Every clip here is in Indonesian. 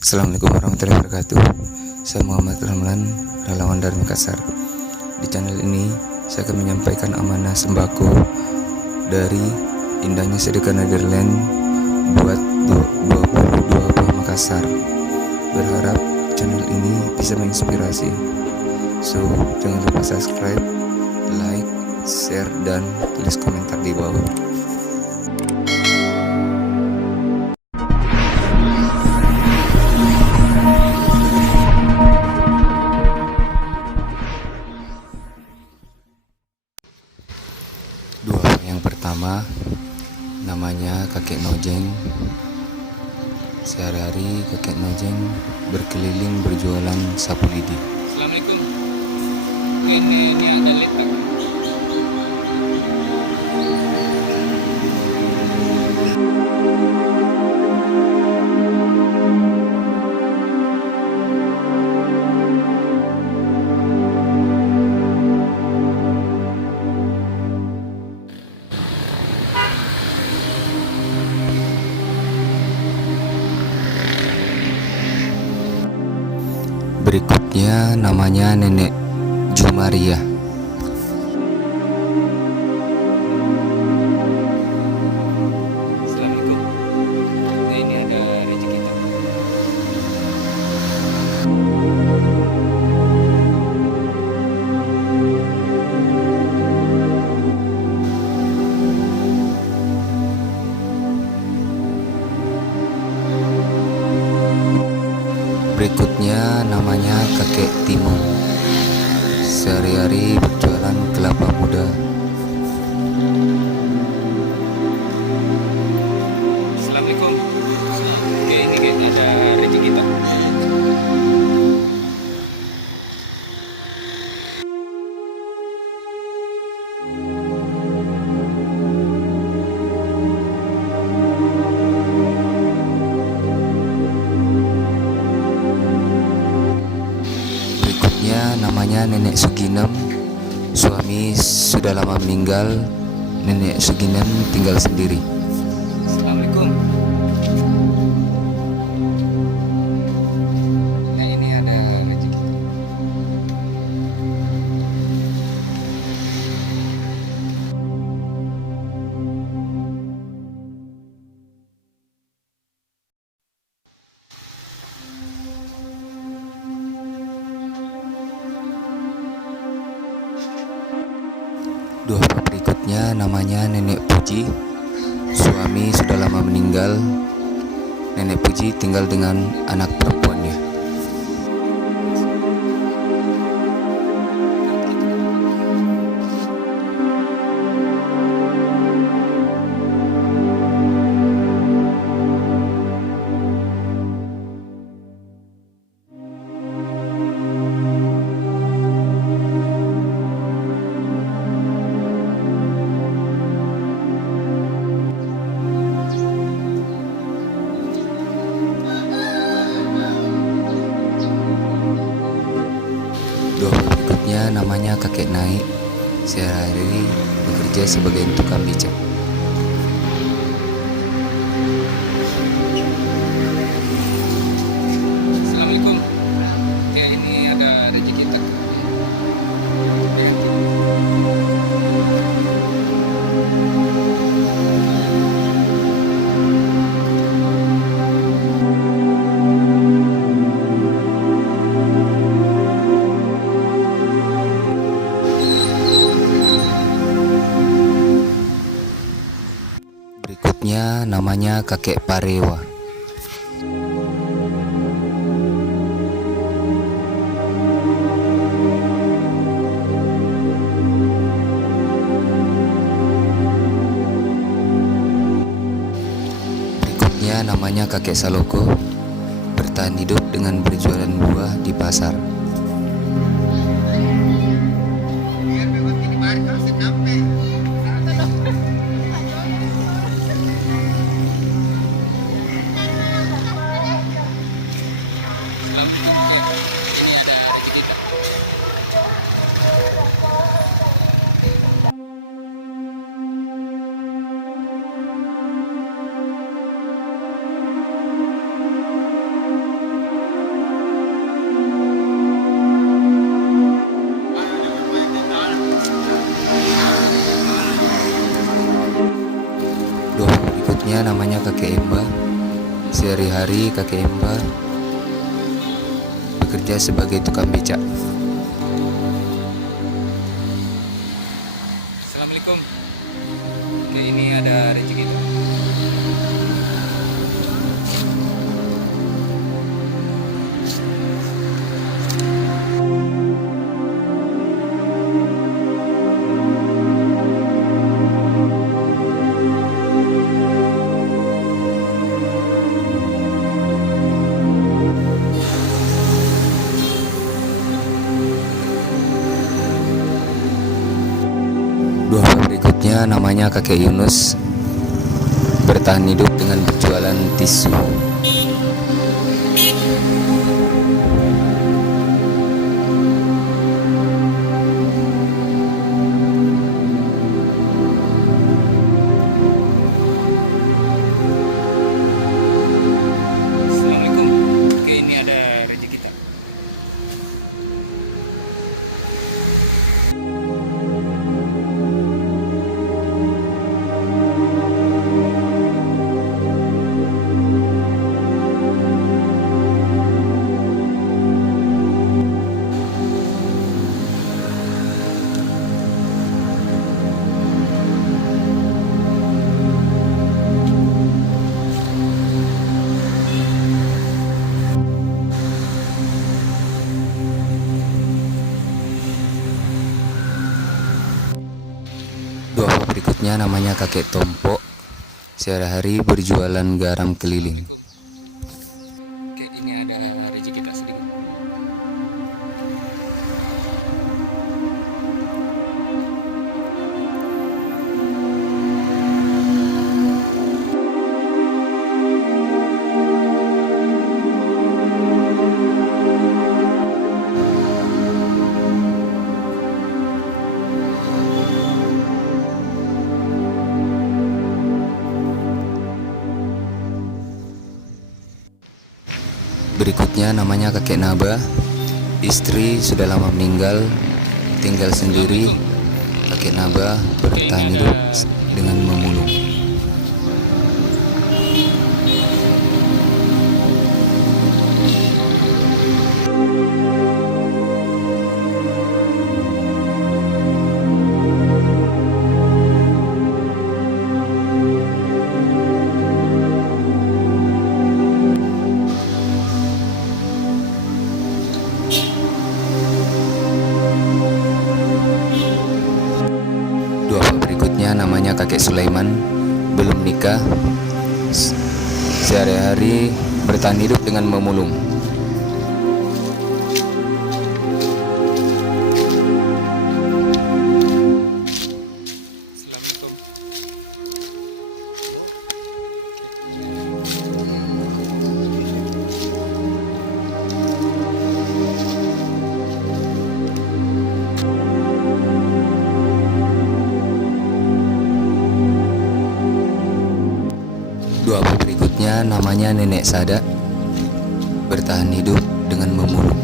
Assalamualaikum warahmatullahi wabarakatuh. Saya Muhammad Ramlan, relawan dari Makassar. Di channel ini saya akan menyampaikan amanah sembako dari Indahnya Sedekah Netherland buat 22 Makassar. Berharap channel ini bisa menginspirasi. So, jangan lupa subscribe, like, share, dan tulis komentar di bawah. Dua yang pertama, namanya kakek Nojeng. Sehari-hari kakek Nojeng berkeliling berjualan sapu lidi. Assalamualaikum. Ini ada letak. Berikutnya namanya Nenek Jumaria. Assalamualaikum. Ini ada rezeki tak? Berikutnya namanya kakek Timo. Sehari-hari berjualan kelapa muda. Assalamualaikum. Oke, ini ada rezeki tak? Berikutnya namanya Nenek Suginem. Suami sudah lama meninggal. Nenek Suginem tinggal sendiri. Assalamualaikum. Ya, ini ada rezeki tak? Dua berikutnya namanya Nenek Puji. Suami sudah lama meninggal. Nenek Puji tinggal dengan anak perempuannya. Dua berikutnya namanya kakek Naik. Sehari-hari bekerja sebagai tukang becak. Assalamualaikum. Oke, ini ada rezeki tak? Berikutnya namanya kakek Parewa. Berikutnya namanya kakek Saloko. Bertahan hidup dengan berjualan buah di pasar. Assalamualaikum. Oke, ini ada rezeki tak? namanya kakek Emba. Sehari-hari kakek Emba bekerja sebagai tukang becak. Assalamualaikum. Oke, ini ada rezeki. Dua hal berikutnya namanya kakek Yunus, bertahan hidup dengan berjualan tisu. Assalamualaikum. Oke, ini ada rezeki kita. Dua hal berikutnya namanya kakek Tompo, sehari-hari berjualan garam keliling. Oke, ini ada rezeki kita sedikit. Berikutnya namanya kakek Naba, istri sudah lama meninggal, tinggal sendiri. Kakek Naba bertahan hidup dengan memulung. Dua hal berikutnya namanya kakek Sulaiman, belum nikah, sehari-hari bertahan hidup dengan memulung. Assalamualaikum. Dua hal berikutnya namanya nenek Sada, bertahan hidup dengan memulung.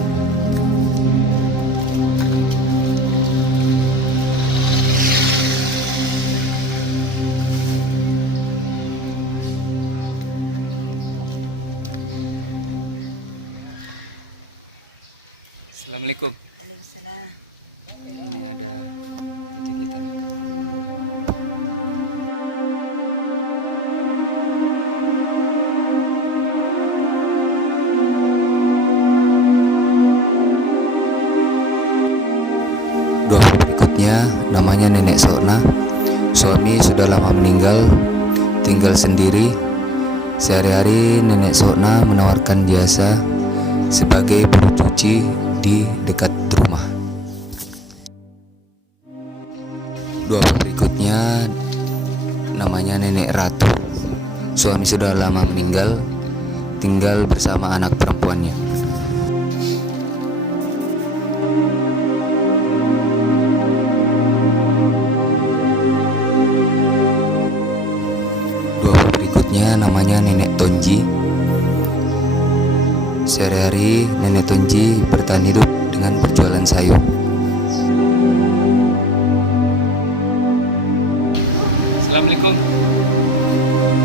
Assalamualaikum. Ini ada rezeki kita. Dua hal berikutnya namanya nenek Sokna, suami sudah lama meninggal, tinggal sendiri. Sehari-hari nenek Sokna menawarkan jasa sebagai buruh cuci di dekat rumah. Dua hal berikutnya namanya nenek Ratu, suami sudah lama meninggal, tinggal bersama anak perempuannya. Dua hal berikutnya namanya nenek Tonji. Sehari-hari nenek Tonji bertahan hidup dengan berjualan sayur. Assalamualaikum.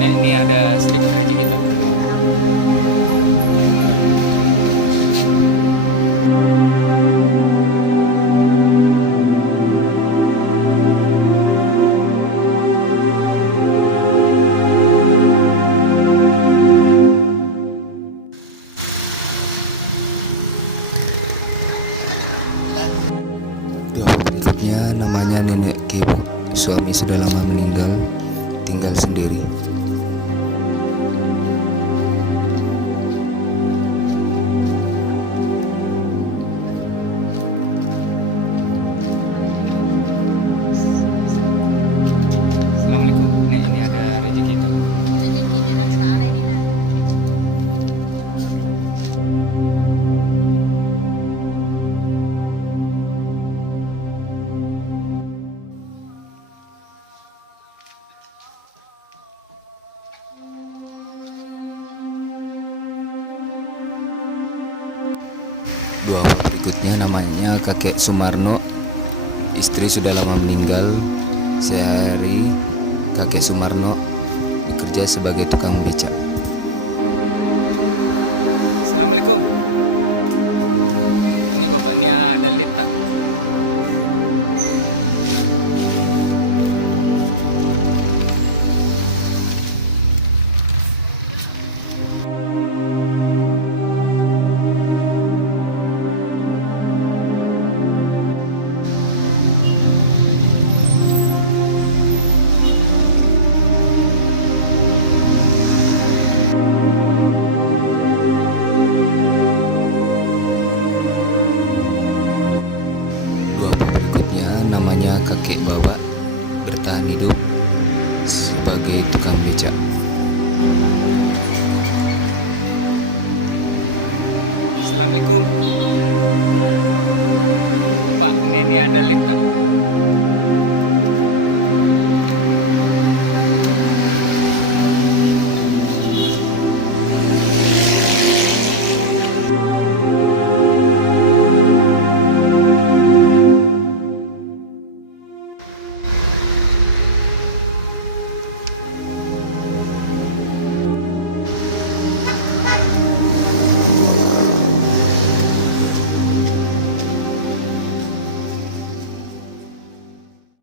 Nah, ini ada sedikit rezeki kita. Doa berikutnya namanya Nenek Kebo. Suami sudah lama meninggal, tinggal sendiri. Assalamualaikum. Nah, ini ada rezeki kita. Doa berikutnya namanya Kakek Sumarno. Istri sudah lama meninggal. Sehari Kakek Sumarno bekerja sebagai tukang becak.